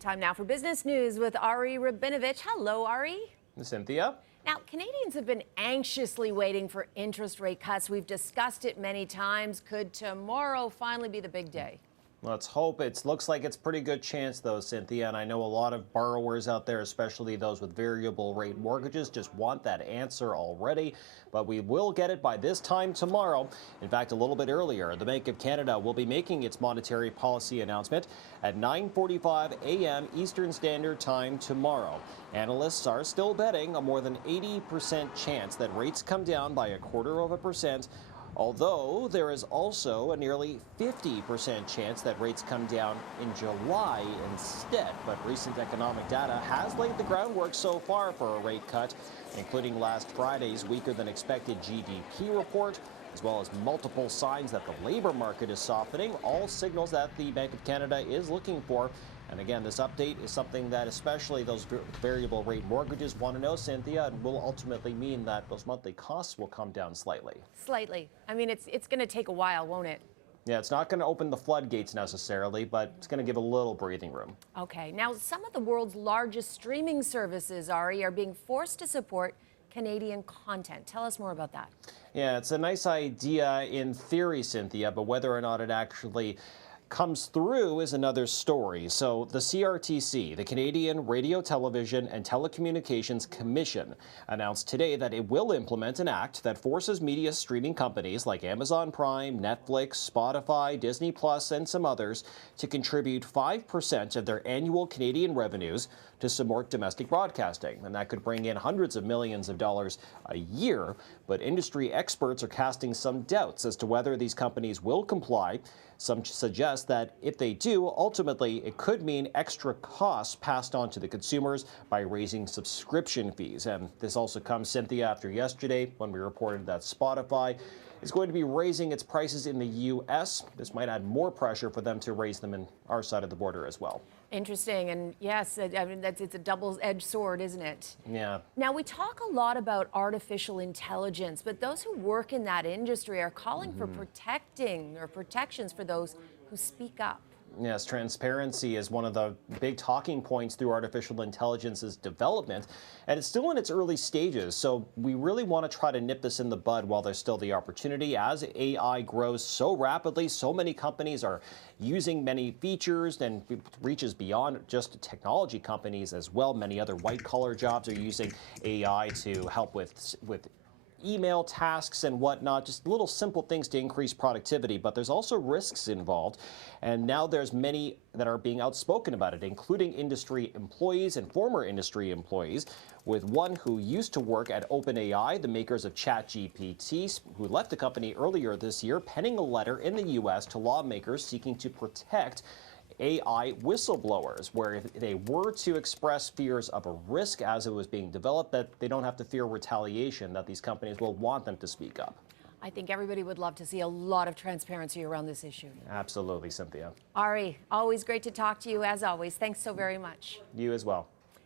Time now for business news with Ari Rabinovitch. Hello, Ari. Cynthia. Now, Canadians have been anxiously waiting for interest rate cuts. We've discussed it many times. Could tomorrow finally be the big day? Let's hope. It looks like it's a pretty good chance, though, Cynthia. And I know a lot of borrowers out there, especially those with variable rate mortgages, just want that answer already. But we will get it by this time tomorrow. In fact, a little bit earlier, the Bank of Canada will be making its monetary policy announcement at 9:45 a.m. Eastern Standard Time tomorrow. Analysts are still betting a more than 80% chance that rates come down by 0.25%. Although there is also a nearly 50% chance that rates come down in July instead. But recent economic data has laid the groundwork so far for a rate cut, including last Friday's weaker than expected GDP report, as well as multiple signs that the labor market is softening, all signals that the Bank of Canada is looking for. And again, this update is something that especially those variable rate mortgages want to know, Cynthia, and will ultimately mean that those monthly costs will come down slightly. Slightly. I mean, it's going to take a while, won't it? Yeah, it's not going to open the floodgates necessarily, but it's going to give a little breathing room. Okay. Now, some of the world's largest streaming services, Ari, are being forced to support Canadian content. Tell us more about that. Yeah, it's a nice idea in theory, Cynthia, but whether or not it actually comes through is another story. So the CRTC, the Canadian Radio, Television and Telecommunications Commission, announced today that it will implement an act that forces media streaming companies like Amazon Prime, Netflix, Spotify, Disney Plus, and some others to contribute 5% of their annual Canadian revenues to support domestic broadcasting. And that could bring in hundreds of millions of dollars a year. But industry experts are casting some doubts as to whether these companies will comply. Some suggest that if they do, ultimately it could mean extra costs passed on to the consumers by raising subscription fees. And this also comes, Cynthia, after yesterday when we reported that Spotify is going to be raising its prices in the U.S. This might add more pressure for them to raise them in our side of the border as well. Interesting. And yes, I mean, it's a double-edged sword, isn't it? Yeah. Now, we talk a lot about artificial intelligence, but those who work in that industry are calling for protections for those who speak up. Yes, transparency is one of the big talking points through artificial intelligence's development, and it's still in its early stages, so we really want to try to nip this in the bud while there's still the opportunity. As AI grows so rapidly, so many companies are using many features and reaches beyond just technology companies as well. Many other white-collar jobs are using AI to help with email tasks and whatnot, just little simple things to increase productivity, but there's also risks involved. And now there's many that are being outspoken about it, including industry employees and former industry employees, with one who used to work at OpenAI, the makers of ChatGPT, who left the company earlier this year, penning a letter in the U.S. to lawmakers seeking to protect AI whistleblowers, where if they were to express fears of a risk as it was being developed, that they don't have to fear retaliation, that these companies will want them to speak up. I think everybody would love to see a lot of transparency around this issue. Absolutely, Cynthia. Ari, always great to talk to you, as always. Thanks so very much. You as well.